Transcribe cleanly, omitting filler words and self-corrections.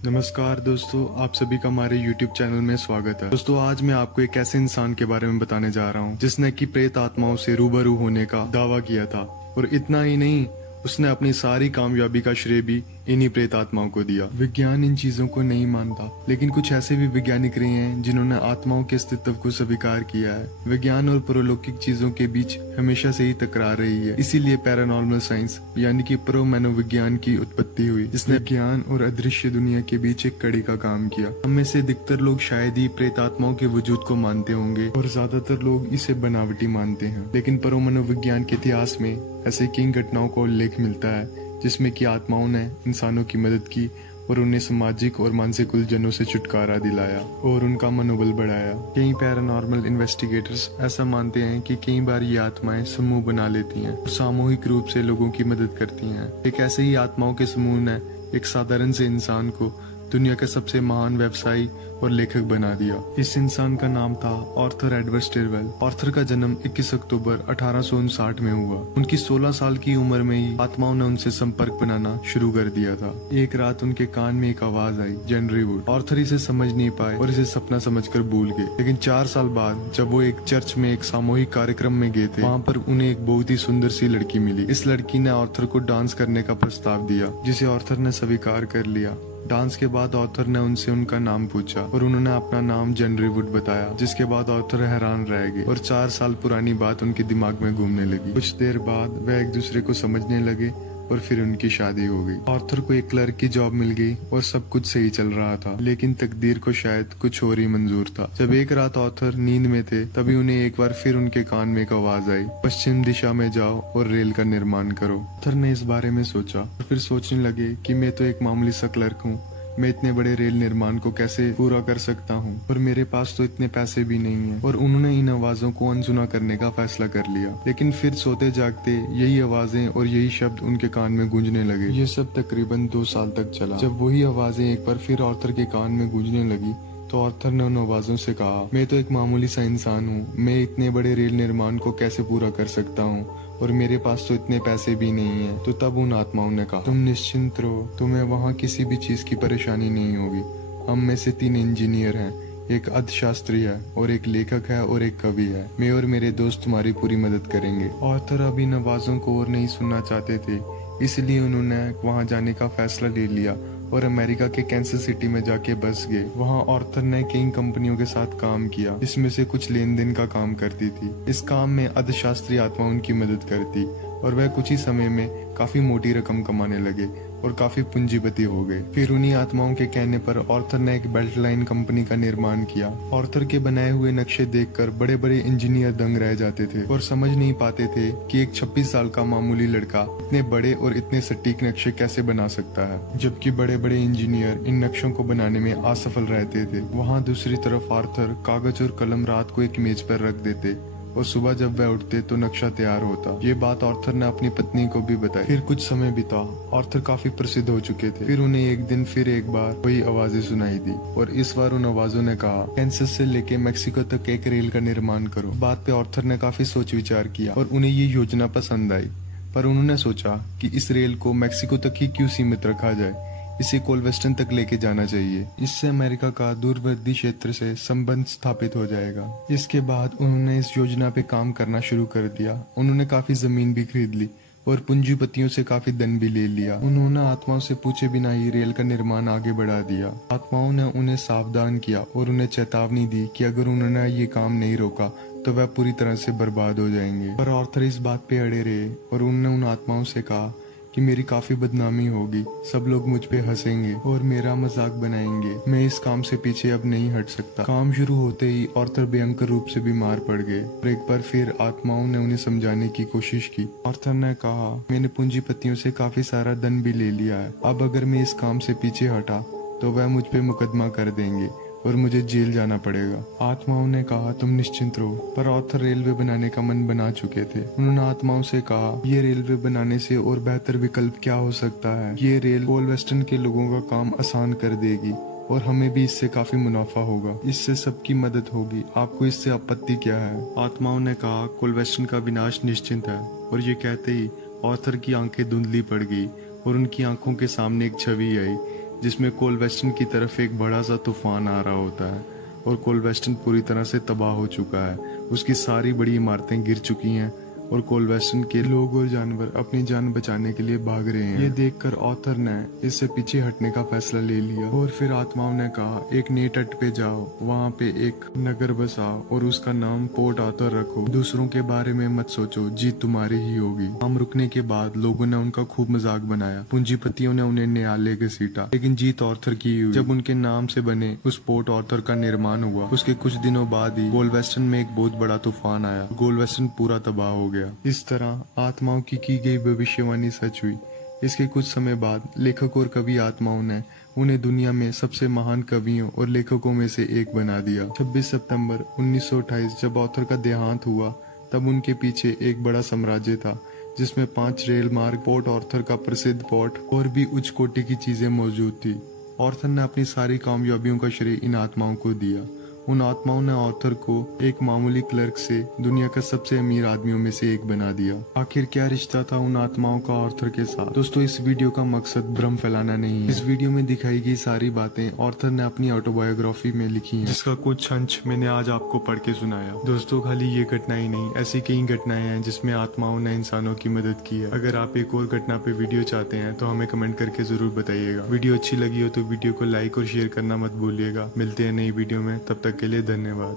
नमस्कार दोस्तों, आप सभी का हमारे YouTube चैनल में स्वागत है। दोस्तों, आज मैं आपको एक ऐसे इंसान के बारे में बताने जा रहा हूँ जिसने कि प्रेत आत्माओं से रूबरू होने का दावा किया था। और इतना ही नहीं, उसने अपनी सारी कामयाबी का श्रेय भी इन्हीं प्रेत आत्माओं को दिया। विज्ञान इन चीजों को नहीं मानता, लेकिन कुछ ऐसे भी वैज्ञानिक रहे हैं जिन्होंने आत्माओं के अस्तित्व को स्वीकार किया है। विज्ञान और परलौकिक चीजों के बीच हमेशा से ही तकरार रही है, इसीलिए पैरानॉर्मल साइंस यानी कि प्रो मनोविज्ञान की उत्पत्ति हुई, जिसने ज्ञान और अदृश्य दुनिया के बीच एक कड़ी का काम किया। हम में से अधिकतर लोग शायद ही प्रेत आत्माओं के वजूद को मानते होंगे और ज्यादातर लोग इसे बनावटी मानते हैं, लेकिन प्रो मनोविज्ञान के इतिहास में ऐसे कई घटनाओं का उल्लेख मिलता है जिसमें कि आत्माओं ने इंसानों की मदद की और उन्हें सामाजिक और मानसिक उलझनों से छुटकारा दिलाया और उनका मनोबल बढ़ाया। कई पैरानॉर्मल इन्वेस्टिगेटर्स ऐसा मानते हैं कि कई बार ये आत्माएं समूह बना लेती हैं और सामूहिक रूप से लोगों की मदद करती हैं। एक ऐसे ही आत्माओं के समूह ने एक साधारण से इंसान को दुनिया के सबसे महान व्यवसायी और लेखक बना दिया। इस इंसान का नाम था आर्थर एडवर्ड स्टिरवेल। आर्थर का जन्म 21 अक्टूबर 1859 में हुआ। उनकी 16 साल की उम्र में ही आत्माओं ने उनसे संपर्क बनाना शुरू कर दिया था। एक रात उनके कान में एक आवाज आई, जेनरी वुड। आर्थर इसे समझ नहीं पाए और इसे सपना समझकर भूल गए। लेकिन 4 साल बाद जब वो एक चर्च में एक सामूहिक कार्यक्रम में गए थे, वहाँ पर उन्हें एक बहुत ही सुंदर सी लड़की मिली। इस लड़की ने आर्थर को डांस करने का प्रस्ताव दिया, जिसे आर्थर ने स्वीकार कर लिया। डांस के बाद ऑथर ने उनसे उनका नाम पूछा और उन्होंने अपना नाम जेनरी वुड बताया, जिसके बाद ऑथर हैरान रह गए और 4 साल पुरानी बात उनके दिमाग में घूमने लगी। कुछ देर बाद वह एक दूसरे को समझने लगे और फिर उनकी शादी हो गई। आर्थर को एक क्लर्क की जॉब मिल गई और सब कुछ सही चल रहा था, लेकिन तकदीर को शायद कुछ और ही मंजूर था। जब एक रात आर्थर नींद में थे, तभी उन्हें एक बार फिर उनके कान में एक आवाज आई, पश्चिम दिशा में जाओ और रेल का निर्माण करो। आर्थर ने इस बारे में सोचा और फिर सोचने लगे कि मैं तो एक मामूली सा क्लर्क हूँ, मैं इतने बड़े रेल निर्माण को कैसे पूरा कर सकता हूँ, और मेरे पास तो इतने पैसे भी नहीं हैं। और उन्होंने इन आवाजों को अनसुना करने का फैसला कर लिया। लेकिन फिर सोते जागते यही आवाजें और यही शब्द उनके कान में गूंजने लगे। ये सब तकरीबन 2 साल तक चला। जब वही आवाजें एक बार फिर आर्थर के कान में गूंजने लगी तो आर्थर ने उन आवाजों से कहा, मैं तो एक मामूली सा इंसान हूँ, मैं इतने बड़े रेल निर्माण को कैसे पूरा कर सकता हूँ, और मेरे पास तो इतने पैसे भी नहीं है। तो तब उन आत्माओं ने कहा, तुम निश्चिंत रहो, तुम्हें वहाँ किसी भी चीज की परेशानी नहीं होगी। हम में से 3 इंजीनियर हैं, एक अर्थशास्त्री है और एक लेखक है और एक कवि है। मैं और मेरे दोस्त तुम्हारी पूरी मदद करेंगे। आर्थर अब इन आवाजों को और नहीं सुनना चाहते थे, इसलिए उन्होंने वहाँ जाने का फैसला ले लिया और अमेरिका के कैंसस सिटी में जाके बस गए। वहाँ आर्थर ने कई कंपनियों के साथ काम किया, जिसमें से कुछ लेन देन का काम करती थी। इस काम में अर्थशास्त्री आत्मा उनकी मदद करती और वह कुछ ही समय में काफी मोटी रकम कमाने लगे और काफी पूंजीपति हो गए। फिर उन्हीं आत्माओं के कहने पर आर्थर ने एक बेल्ट लाइन कंपनी का निर्माण किया। आर्थर के बनाए हुए नक्शे देखकर बड़े बड़े इंजीनियर दंग रह जाते थे और समझ नहीं पाते थे कि एक 26 साल का मामूली लड़का इतने बड़े और इतने सटीक नक्शे कैसे बना सकता है, जबकि बड़े बड़े इंजीनियर इन नक्शों को बनाने में असफल रहते थे। वहाँ दूसरी तरफ आर्थर कागज और कलम रात को एक मेज पर रख देते और सुबह जब वह उठते तो नक्शा तैयार होता। ये बात आर्थर ने अपनी पत्नी को भी बताई। फिर कुछ समय बीता। आर्थर काफी प्रसिद्ध हो चुके थे। फिर उन्हें एक दिन फिर एक बार वही आवाजें सुनाई दी और इस बार उन आवाजों ने कहा, कैंसस से लेके मैक्सिको तक एक रेल का निर्माण करो। बात पे आर्थर ने काफी सोच विचार किया और उन्हें ये योजना पसंद आई, पर उन्होंने सोचा कि इस रेल को मैक्सिको तक ही क्यों सीमित रखा जाए, इसे कोलवेस्टन तक लेके जाना चाहिए। इससे अमेरिका का दूरवर्ती क्षेत्र से संबंध स्थापित हो जाएगा। इसके बाद उन्होंने इस योजना पे काम करना शुरू कर दिया। उन्होंने काफी जमीन भी खरीद ली और पूंजीपतियों से काफी धन भी ले लिया। उन्होंने आत्माओं से पूछे बिना ही रेल का निर्माण आगे बढ़ा दिया। आत्माओं ने उन्हें सावधान किया और उन्हें चेतावनी दी कि अगर उन्होंने ये काम नहीं रोका तो वह पूरी तरह से बर्बाद हो जाएंगे। पर आर्थर इस बात पे अड़े रहे और उन्होंने उन आत्माओं से कहा कि मेरी काफी बदनामी होगी, सब लोग मुझ पे हंसेंगे और मेरा मजाक बनाएंगे। मैं इस काम से पीछे अब नहीं हट सकता। काम शुरू होते ही आर्थर भयंकर रूप से बीमार पड़ गए और एक बार फिर आत्माओं ने उन्हें समझाने की कोशिश की। आर्थर ने कहा, मैंने पूंजीपतियों से काफी सारा धन भी ले लिया है, अब अगर मैं इस काम से पीछे हटा तो वह मुझ पे मुकदमा कर देंगे और मुझे जेल जाना पड़ेगा। आत्माओं ने कहा, तुम निश्चिंत रहो। पर आर्थर रेलवे बनाने का मन बना चुके थे। उन्होंने आत्माओं से कहा, ये रेलवे बनाने से और बेहतर विकल्प क्या हो सकता है। ये रेल कोलवेस्टन के लोगों का काम आसान कर देगी और हमें भी इससे काफी मुनाफा होगा, इससे सबकी मदद होगी। आपको इससे आपत्ति क्या है? आत्माओं ने कहा, कोलवेस्टन का विनाश निश्चित है। और ये कहते ही आर्थर की आंखें धुंधली पड़ गई और उनकी आंखों के सामने एक छवि आई जिसमें कोलवेस्टन की तरफ एक बड़ा सा तूफान आ रहा होता है और कोलवेस्टन पूरी तरह से तबाह हो चुका है। उसकी सारी बड़ी इमारतें गिर चुकी हैं और कोलवेस्टन के लोग और जानवर अपनी जान बचाने के लिए भाग रहे हैं। ये देखकर ऑथर ने इससे पीछे हटने का फैसला ले लिया और फिर आत्माओं ने कहा, एक नए तट पे जाओ, वहाँ पे एक नगर बसाओ और उसका नाम पोर्ट आर्थर रखो। दूसरों के बारे में मत सोचो, जीत तुम्हारी ही होगी। काम रुकने के बाद लोगों ने उनका खूब मजाक बनाया। पूंजीपतियों ने उन्हें न्यायालय घसीटा, लेकिन जीत ऑर्थर की हुई। जब उनके नाम से बने उस पोर्ट आर्थर का निर्माण हुआ, उसके कुछ दिनों बाद ही गोलवेस्टन में एक बहुत बड़ा तूफान आया। गोलवेस्टन पूरा तबाह हो गया। इस तरह आत्माओं की गई भविष्यवाणी सच हुई। इसके कुछ समय बाद लेखक और कवि आत्माओं ने उन्हें दुनिया में सबसे महान कवियों और लेखकों में से एक बना दिया। 26 सितंबर 1928 जब ऑथर का देहांत हुआ, तब उनके पीछे एक बड़ा साम्राज्य था जिसमें 5 रेल मार्ग, पोर्ट आर्थर का प्रसिद्ध पोर्ट और भी उच्च कोटि की चीजें मौजूद थी। ऑर्थर ने अपनी सारी कामयाबियों का श्रेय इन आत्माओं को दिया। उन आत्माओं ने ऑर्थर को एक मामूली क्लर्क से दुनिया का सबसे अमीर आदमियों में से एक बना दिया। आखिर क्या रिश्ता था उन आत्माओं का ऑर्थर के साथ? दोस्तों, इस वीडियो का मकसद भ्रम फैलाना नहीं है। इस वीडियो में दिखाई गई सारी बातें ऑर्थर ने अपनी ऑटोबायोग्राफी में लिखी हैं, जिसका कुछ अंश मैंने आज आपको पढ़ के सुनाया। दोस्तों, खाली ये घटना ही नहीं, ऐसी कई घटनाएं हैं जिसमें आत्माओं ने इंसानों की मदद की है। अगर आप एक और घटना पे वीडियो चाहते हैं तो हमें कमेंट करके जरूर बताइएगा। वीडियो अच्छी लगी हो तो वीडियो को लाइक और शेयर करना मत भूलिएगा। मिलते हैं नई वीडियो में, तब तक के लिए धन्यवाद।